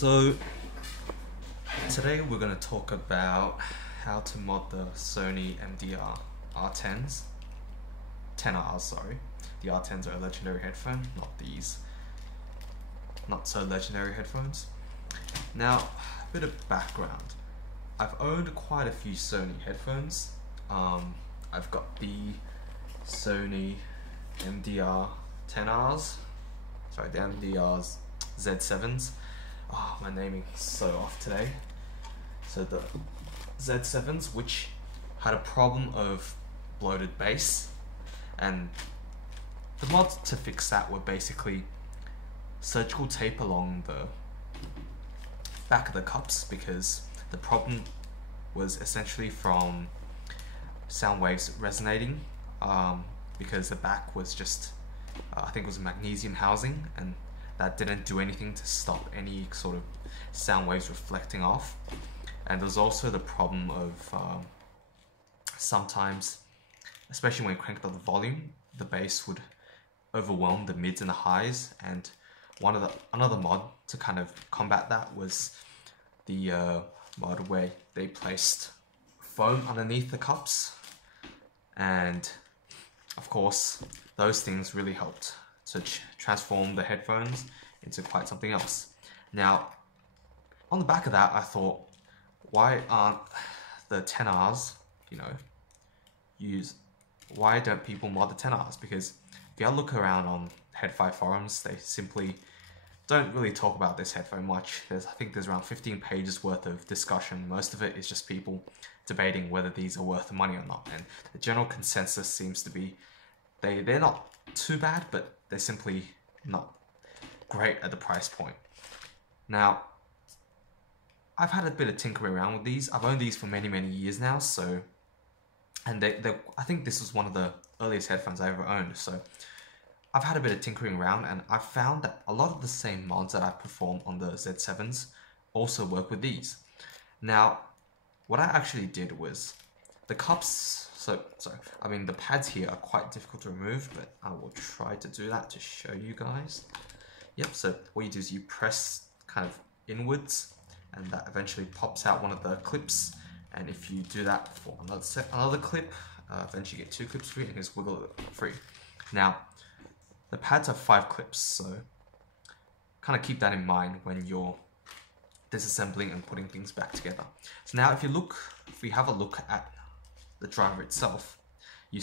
So today we're going to talk about how to mod the Sony MDR R10s, 10Rs, sorry. The R10s are a legendary headphone, not these not so legendary headphones. Now, a bit of background. I've owned quite a few Sony headphones. I've got the Sony MDR 10Rs, sorry, the MDR's Z7s. Oh, my naming is so off today. So the Z7s, which had a problem of bloated bass, and the mods to fix that were basically surgical tape along the back of the cups, because the problem was essentially from sound waves resonating, because the back was just, I think it was a magnesium housing, and that didn't do anything to stop any sort of sound waves reflecting off. And there's also the problem of sometimes, especially when you cranked up the volume, the bass would overwhelm the mids and the highs. And another mod to kind of combat that was the mod where they placed foam underneath the cups, and of course those things really helped to transform the headphones into quite something else. Now, on the back of that, I thought, why aren't the 10Rs, why don't people mod the 10Rs? Because if you look around on Head5 forums, they simply don't really talk about this headphone much. I think there's around 15 pages worth of discussion. Most of it is just people debating whether these are worth the money or not. And the general consensus seems to be they're not too bad, but they're simply not great at the price point. Now, I've had a bit of tinkering around with these. I've owned these for many years now, so, and I think this was one of the earliest headphones I ever owned, so I've had a bit of tinkering around, and I've found that a lot of the same mods that I perform on the Z7s also work with these. Now, what I actually did was, the cups, the pads here are quite difficult to remove, but I will try to do that to show you guys. Yep, so what you do is you press kind of inwards, and that eventually pops out one of the clips. And if you do that for another clip, eventually you get two clips free, and just wiggle it free. Now, the pads have 5 clips, so kind of keep that in mind when you're disassembling and putting things back together. So now if we have a look at the driver itself, you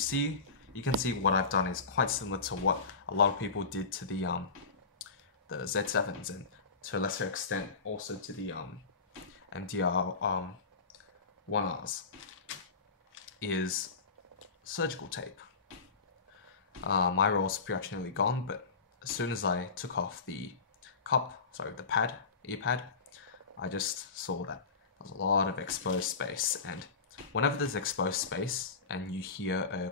can see what I've done is quite similar to what a lot of people did to the Z7s, and to a lesser extent also to the MDR 1Rs, is surgical tape. My roll's pretty much nearly gone, but as soon as I took off the ear pad, I just saw that there was a lot of exposed space. And whenever there's exposed space and you hear a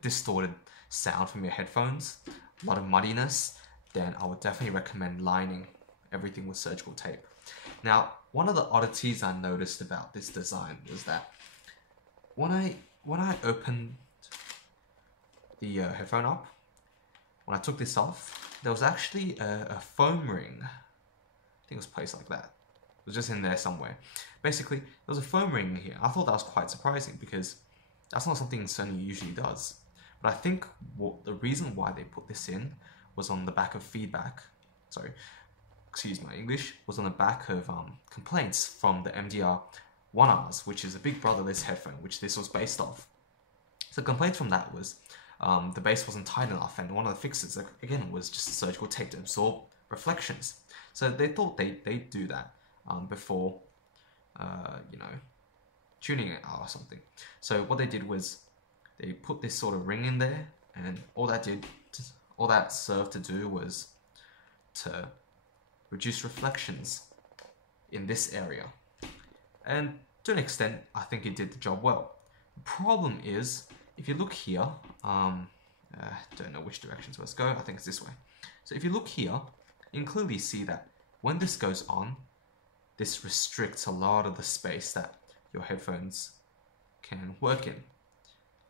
distorted sound from your headphones, a lot of muddiness, then I would definitely recommend lining everything with surgical tape. Now, one of the oddities I noticed about this design was that when I opened the headphone up, when I took this off, there was actually a foam ring. I think it was placed like that. It was just in there somewhere. Basically, there was a foam ring here. I thought that was quite surprising, because that's not something Sony usually does. But I think the reason why they put this in was on the back of feedback. Sorry, excuse my English. Was on the back of complaints from the MDR 1Rs, which is a big brother of this headphone, which this was based off. So complaints from that was the bass wasn't tight enough, and one of the fixes, again, was just surgical tape to absorb reflections. So they thought they'd do that before, tuning it out or something. So what they did was they put this sort of ring in there, and all that served to do was to reduce reflections in this area. And to an extent, I think it did the job well. The problem is, if you look here, don't know which direction it's supposed to go, I think it's this way. So if you look here, you can clearly see that when this goes on, this restricts a lot of the space that your headphones can work in.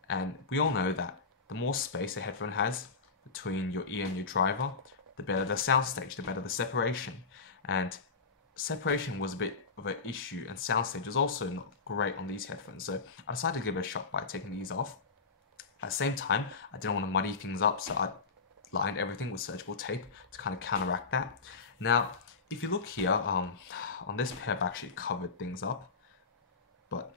And we all know that the more space a headphone has between your ear and your driver, the better the soundstage, the better the separation. And separation was a bit of an issue, and soundstage was also not great on these headphones. So I decided to give it a shot by taking these off. At the same time, I didn't want to muddy things up, so I lined everything with surgical tape to kind of counteract that. Now, if you look here, on this pair I've actually covered things up, but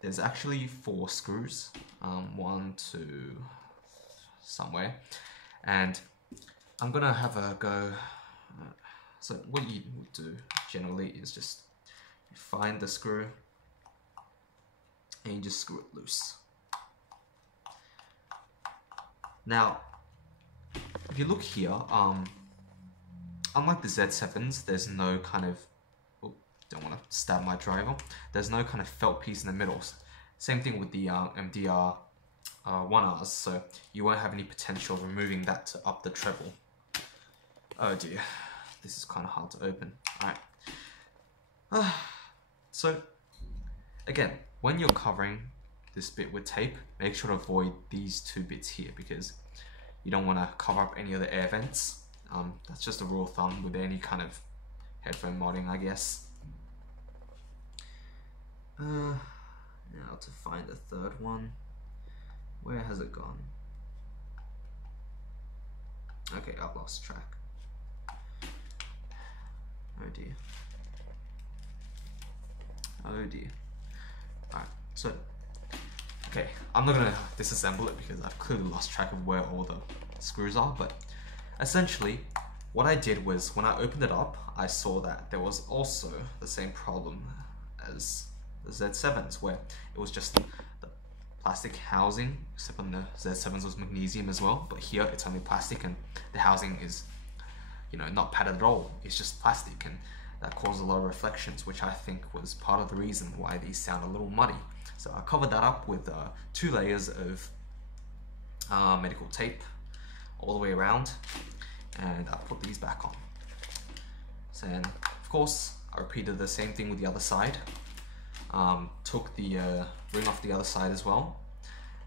there's actually 4 screws, 1, 2, somewhere, and I'm gonna have a go. So what you would do generally is just find the screw and you just screw it loose. Now, if you look here, unlike the Z7s, there's no kind of, don't want to stab my driver, there's no kind of felt piece in the middle. Same thing with the MDR 1Rs, so you won't have any potential of removing that to up the treble. Oh dear, this is kind of hard to open. Alright. So, again, when you're covering this bit with tape, make sure to avoid these 2 bits here because you don't want to cover up any other air vents. That's just a rule of thumb with any kind of headphone modding, I guess. Now to find the third one. Where has it gone? Okay, I've lost track. Oh dear. Oh dear. Alright, so, okay, I'm not gonna disassemble it because I've clearly lost track of where all the screws are, but essentially, what I did was, when I opened it up, I saw that there was also the same problem as the Z7s, where it was just the plastic housing, except on the Z7s was magnesium as well, but here it's only plastic and the housing is, you know, not padded at all, it's just plastic, and that caused a lot of reflections, which I think was part of the reason why these sound a little muddy. So I covered that up with 2 layers of medical tape all the way around, and I put these back on. So then, of course, I repeated the same thing with the other side. Took the ring off the other side as well,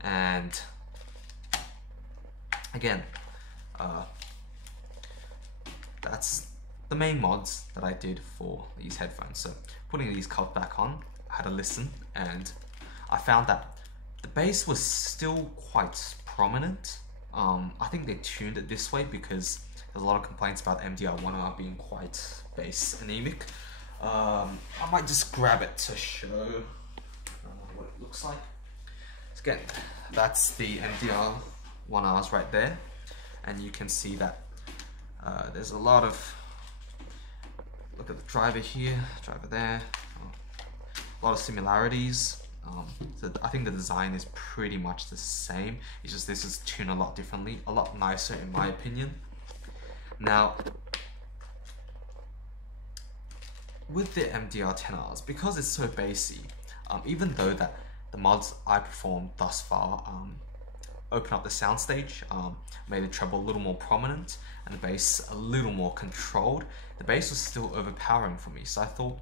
and again, that's the main mods that I did for these headphones. So putting these cups back on, I had a listen, and I found that the bass was still quite prominent. I think they tuned it this way because there's a lot of complaints about MDR 1R being quite bass anemic. I might just grab it to show what it looks like. So again, that's the MDR 1Rs right there, and you can see that there's a lot of, look at the driver here, driver there, a lot of similarities. So I think the design is pretty much the same, it's just this is tuned a lot differently, a lot nicer in my opinion. Now, with the MDR 10Rs, because it's so bassy, even though that the mods I performed thus far open up the soundstage, made the treble a little more prominent and the bass a little more controlled, the bass was still overpowering for me. So I thought,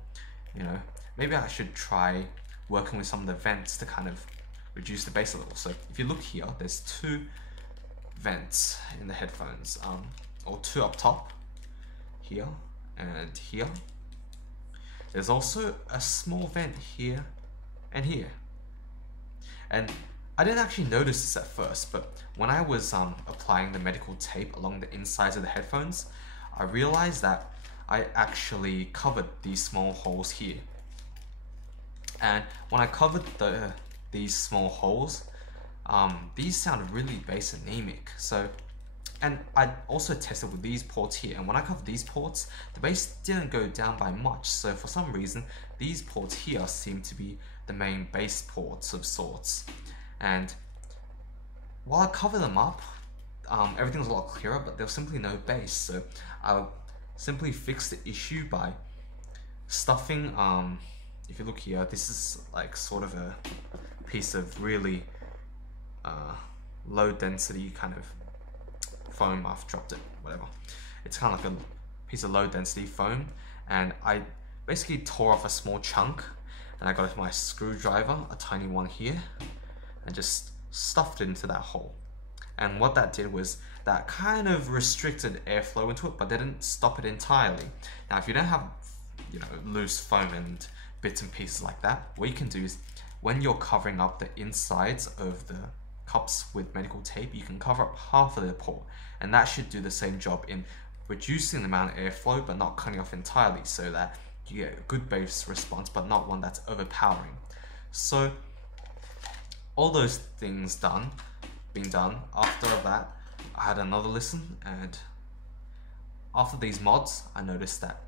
you know, maybe I should try working with some of the vents to kind of reduce the bass a little. So if you look here, there's 2 vents in the headphones, or 2 up top, here and here. There's also a small vent here and here. And I didn't actually notice this at first, but when I was applying the medical tape along the insides of the headphones, I realized that I actually covered these small holes here. And when I covered these small holes, these sounded really bass anemic. So, and I also tested with these ports here, and when I covered these ports, the bass didn't go down by much. So for some reason, these ports here seem to be the main bass ports of sorts. And while I covered them up, everything was a lot clearer, but there was simply no bass. So I simply fixed the issue by stuffing, if you look here, this is like sort of a piece of really low density kind of foam. I've dropped it, whatever. It's kind of like a piece of low density foam, and I basically tore off a small chunk, and I got my screwdriver, a tiny one here, and just stuffed it into that hole. And what that did was that kind of restricted airflow into it, but didn't stop it entirely. Now, if you don't have you know, loose foam and bits and pieces like that. What you can do is, when you're covering up the insides of the cups with medical tape, you can cover up half of the port, and that should do the same job in reducing the amount of airflow but not cutting off entirely, so that you get a good bass response but not one that's overpowering. So all those things being done, after that I had another listen, and after these mods I noticed that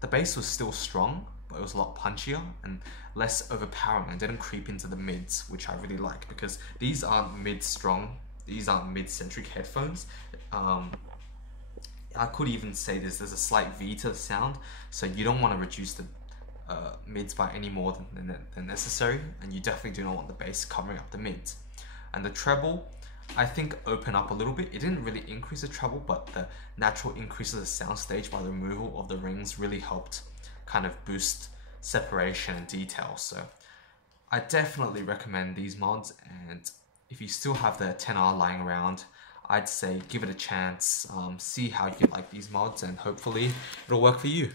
the bass was still strong, but it was a lot punchier and less overpowering and didn't creep into the mids, which I really like, because these aren't mid-strong, these aren't mid-centric headphones. I could even say there's a slight V to the sound, so you don't want to reduce the mids by any more than necessary, and you definitely do not want the bass covering up the mids. And the treble, I think, opened up a little bit. It didn't really increase the treble, but the natural increase of the soundstage by the removal of the rings really helped kind of boost separation and detail. So I definitely recommend these mods, and if you still have the 10R lying around, I'd say give it a chance, see how you like these mods, and hopefully it'll work for you.